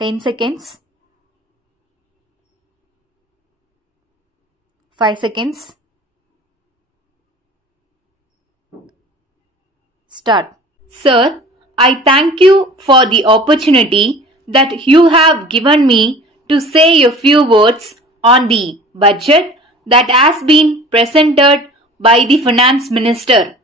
10 seconds. 5 seconds. Start. Sir, I thank you for the opportunity that you have given me to say a few words on the budget that has been presented by the Finance Minister.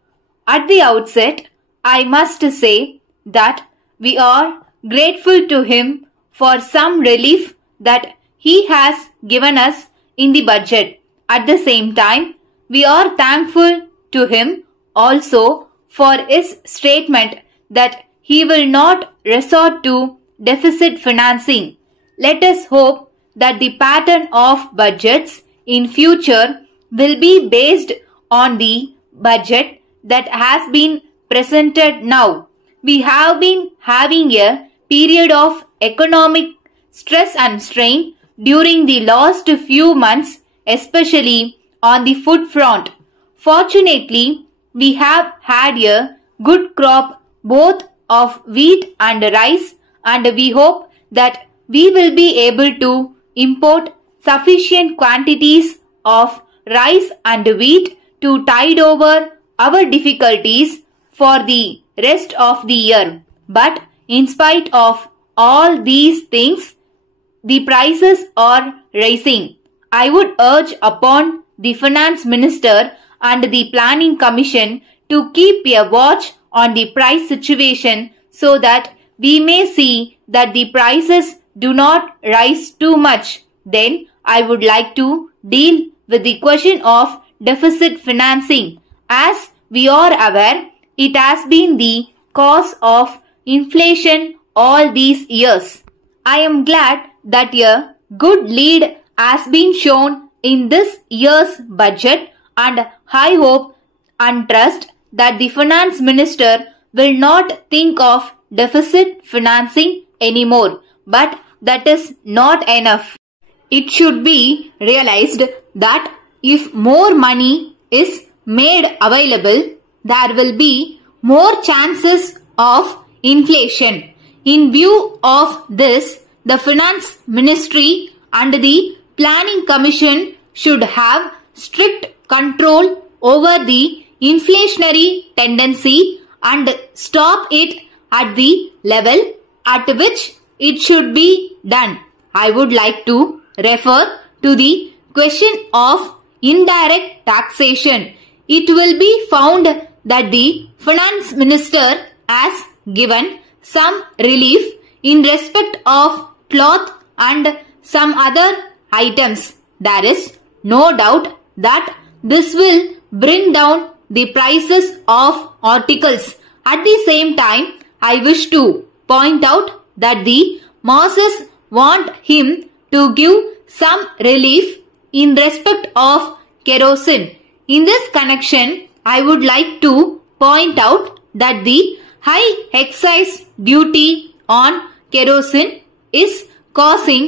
At the outset, I must say that we are grateful to him for some relief that he has given us in the budget. At the same time, we are thankful to him also for his statement that he will not resort to deficit financing. Let us hope that the pattern of budgets in future will be based on the budget that has been presented now. We have been having a period of economic stress and strain during the last few months, especially on the food front. Fortunately, we have had a good crop both of wheat and rice, and we hope that we will be able to import sufficient quantities of rice and wheat to tide over our difficulties for the rest of the year. But in spite of all these things, the prices are rising. I would urge upon the Finance Minister and the Planning Commission to keep a watch on the price situation so that we may see that the prices do not rise too much. Then I would like to deal with the question of deficit financing. As we are aware, it has been the cause of inflation all these years. I am glad that a good lead has been shown in this year's budget, and I hope and trust that the Finance Minister will not think of deficit financing anymore. But that is not enough. It should be realized that if more money is made available, there will be more chances of inflation. In view of this, the Finance Ministry and the Planning Commission should have strict control over the inflationary tendency and stop it at the level at which it should be done. I would like to refer to the question of indirect taxation. It will be found that the Finance Minister has given some relief in respect of cloth and some other items. There is no doubt that this will bring down the prices of articles. At the same time, I wish to point out that the masses want him to give some relief in respect of kerosene. In this connection, I would like to point out that the high excise duty on kerosene is causing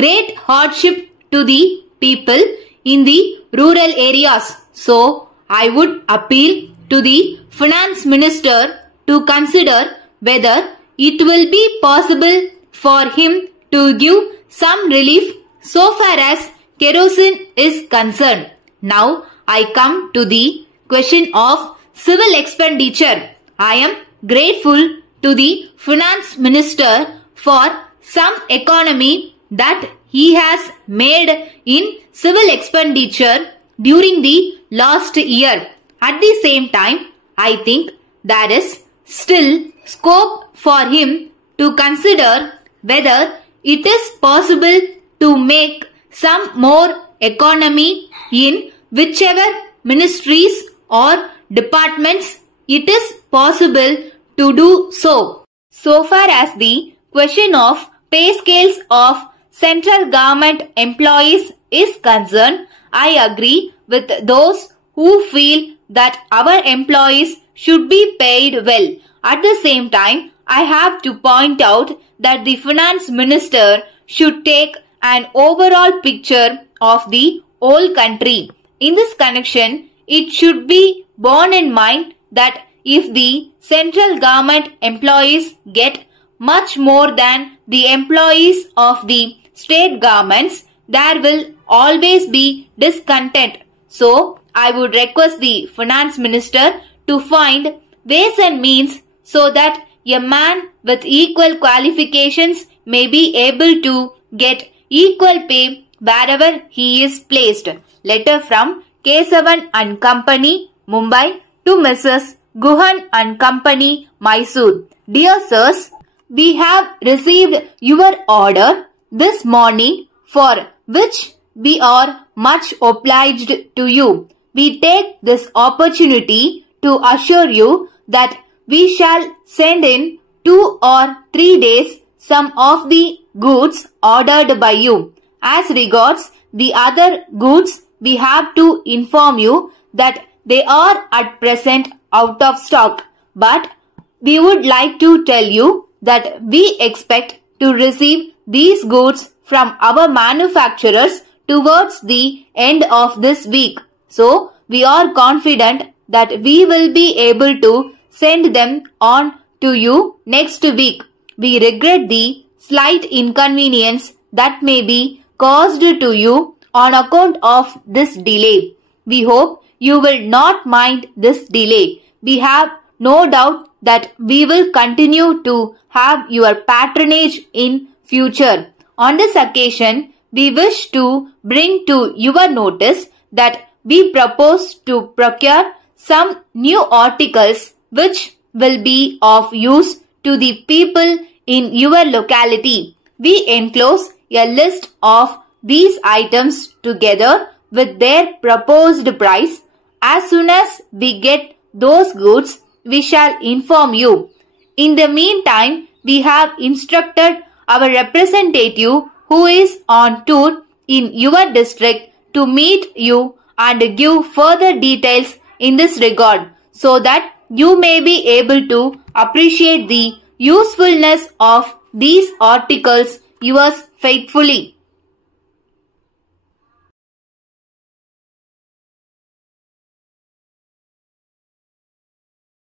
great hardship to the people in the rural areas. So, I would appeal to the Finance Minister to consider whether it will be possible for him to give some relief so far as kerosene is concerned. Now, I come to the question of civil expenditure. I am grateful to the Finance Minister for some economy that he has made in civil expenditure during the last year. At the same time, I think there is still scope for him to consider whether it is possible to make some more economy in whichever ministries or departments it is possible to do so. So far as the question of pay scales of central government employees is concerned, I agree with those who feel that our employees should be paid well. At the same time, I have to point out that the Finance Minister should take an overall picture of the whole country. In this connection, it should be borne in mind that if the central government employees get much more than the employees of the state governments, there will always be discontent. So, I would request the Finance Minister to find ways and means so that a man with equal qualifications may be able to get equal pay wherever he is placed. Letter from Kesavan and Company, Mumbai to Mrs. Guhan and Company, Mysore. Dear sirs, we have received your order this morning for which we are much obliged to you. We take this opportunity to assure you that we shall send in 2 or 3 days some of the goods ordered by you. As regards the other goods, we have to inform you that they are at present out of stock. But we would like to tell you that we expect to receive these goods from our manufacturers towards the end of this week. So, we are confident that we will be able to send them on to you next week. We regret the slight inconvenience that may be caused to you on account of this delay. We hope you will not mind this delay. We have no doubt that we will continue to have your patronage in future. On this occasion, we wish to bring to your notice that we propose to procure some new articles which will be of use to the people in your locality. We enclose a list of these items together with their proposed price. As soon as we get those goods, we shall inform you. In the meantime, we have instructed our representative who is on tour in your district to meet you and give further details in this regard so that you may be able to appreciate the usefulness of these articles. Yours faithfully.